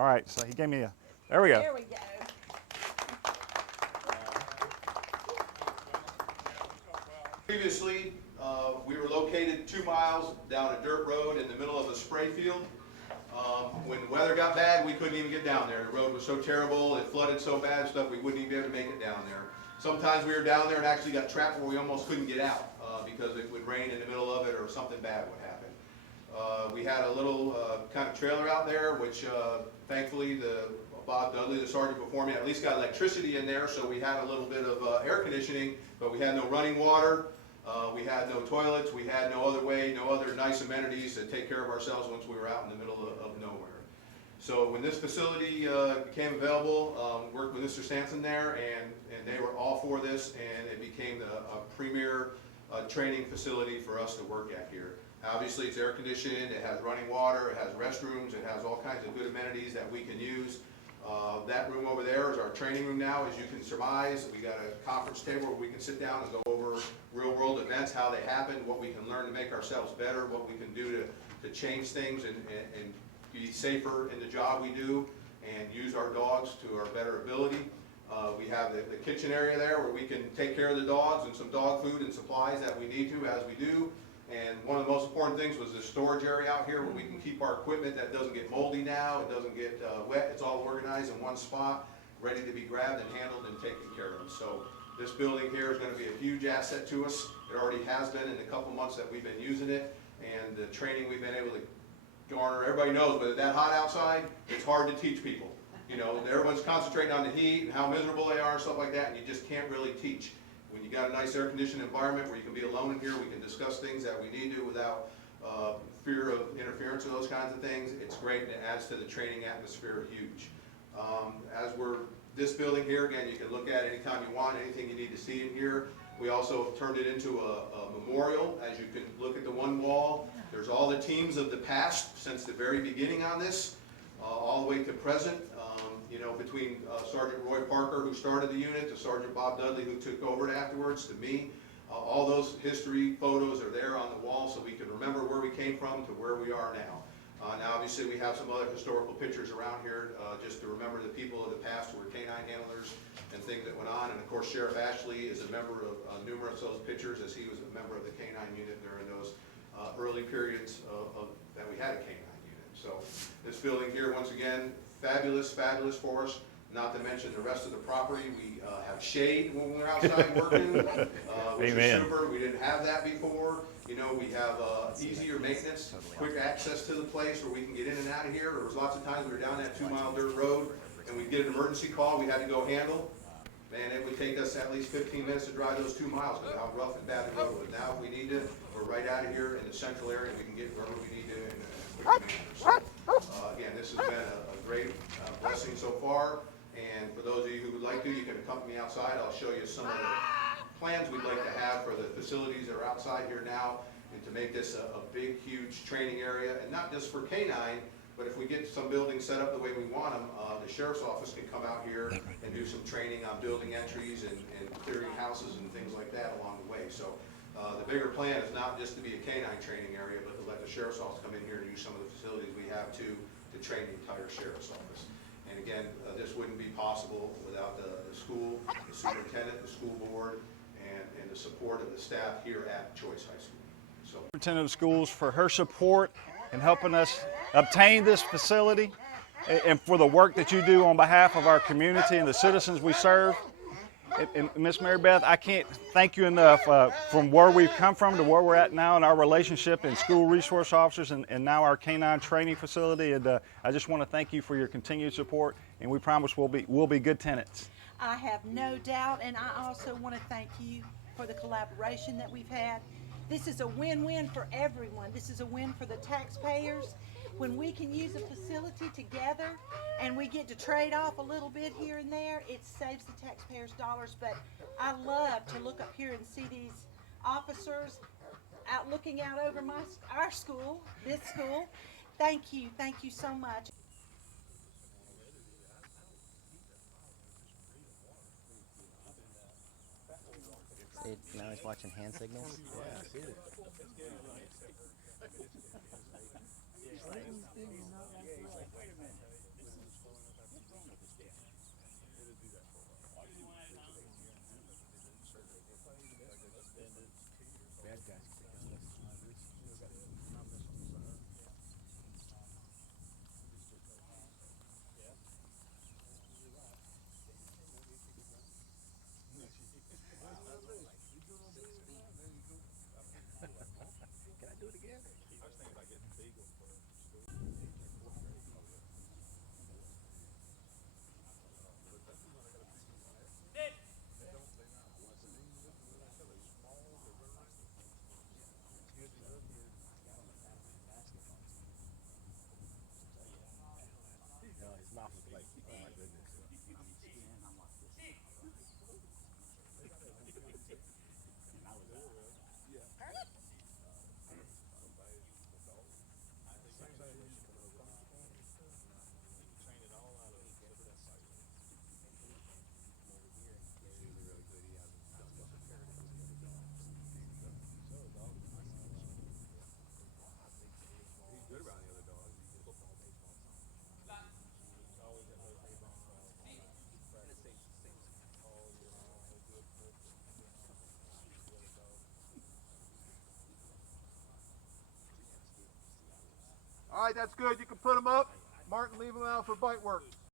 All right, so he gave me a, there we go. There we go. Previously, we were located 2 miles down a dirt road in the middle of a spray field. When the weather got bad, we couldn't even get down there. The road was so terrible, it flooded so bad and stuff, we wouldn't even be able to make it down there. Sometimes we were down there and actually got trapped where we almost couldn't get out because it would rain in the middle of it or something bad would happen. We had a little kind of trailer out there, which thankfully Bob Dudley, the sergeant before me, at least got electricity in there, so we had a little bit of air conditioning, but we had no running water. We had no toilets, we had no other nice amenities to take care of ourselves once we were out in the middle of nowhere. So when this facility became available, worked with Mr. Sampson there, and they were all for this, and it became a premier training facility for us to work at here. Obviously it's air conditioned, it has running water, it has restrooms, it has all kinds of good amenities that we can use. That room over there is our training room now, as you can surmise. We got a conference table where we can sit down and go over real world events, how they happen, what we can learn to make ourselves better, what we can do to change things and be safer in the job we do and use our dogs to our better ability. We have the kitchen area there where we can take care of the dogs and some dog food and supplies that we need to as we do. And one of the most important things was the storage area out here where we can keep our equipment that doesn't get moldy now, it doesn't get wet, it's all organized in one spot, ready to be grabbed and handled and taken care of. So this building here is going to be a huge asset to us. It already has been in the couple months that we've been using it, and the training we've been able to garner. Everybody knows, but it's that hot outside, it's hard to teach people. You know, everyone's concentrating on the heat and how miserable they are and stuff like that, and you just can't really teach. When you got a nice air-conditioned environment where you can be alone in here, we can discuss things that we need to without fear of interference or those kinds of things. It's great, and it adds to the training atmosphere huge. As we're this building here, again, you can look at it anytime you want, anything you need to see in here. We also have turned it into a memorial. As you can look at the one wall, there's all the teams of the past since the very beginning on this, all the way to present. You know, between Sergeant Roy Parker, who started the unit, to Sergeant Bob Dudley, who took over it afterwards, to me. All those history photos are there on the wall so we can remember where we came from to where we are now. Now obviously we have some other historical pictures around here just to remember the people of the past who were canine handlers and things that went on. And of course Sheriff Ashley is a member of numerous of those pictures, as he was a member of the K9 unit during those early periods that we had a K9 unit. So this building here, once again, fabulous for us. Not to mention the rest of the property. We have shade when we're outside working, which is super. We didn't have that before. You know, we have easier maintenance, quick access to the place where we can get in and out of here. There was lots of times we were down that 2-mile dirt road and we'd get an emergency call we had to go handle. Man, it would take us at least 15 minutes to drive those 2 miles because of how rough and bad the road was. Now if we need to, we're right out of here in the central area. We can get wherever we need to in a quick manner. So, again, this has been a great blessing so far. And for those of you who would like to, you can accompany me outside. I'll show you some of the plans we'd like to have for the facilities that are outside here now, and to make this a big, huge training area, and not just for K9, but if we get some buildings set up the way we want them, the sheriff's office can come out here and do some training on building entries and clearing houses and things like that along the way. So the bigger plan is not just to be a K9 training area, but to let the sheriff's office come in here and use some of the facilities we have to train the entire sheriff's office. And again, this wouldn't be possible without the school, the superintendent, the school board, and the support of the staff here at Choice High School. So, Superintendent of Schools for her support in helping us obtain this facility, and for the work that you do on behalf of our community and the citizens we serve. And Miss Mary Beth, I can't thank you enough from where we've come from to where we're at now in our relationship in school resource officers and now our K9 training facility. And I just want to thank you for your continued support, and we promise we'll be good tenants. I have no doubt, and I also want to thank you for the collaboration that we've had. This is a win-win for everyone. This is a win for the taxpayers. When we can use a facility together and we get to trade off a little bit here and there, it saves the taxpayers dollars. But I love to look up here and see these officers looking out over our school, this school. Thank you so much. See, now he's watching hand signals. Yeah, I see it. All right, that's good. You can put them up. Martin, leave them out for bite work.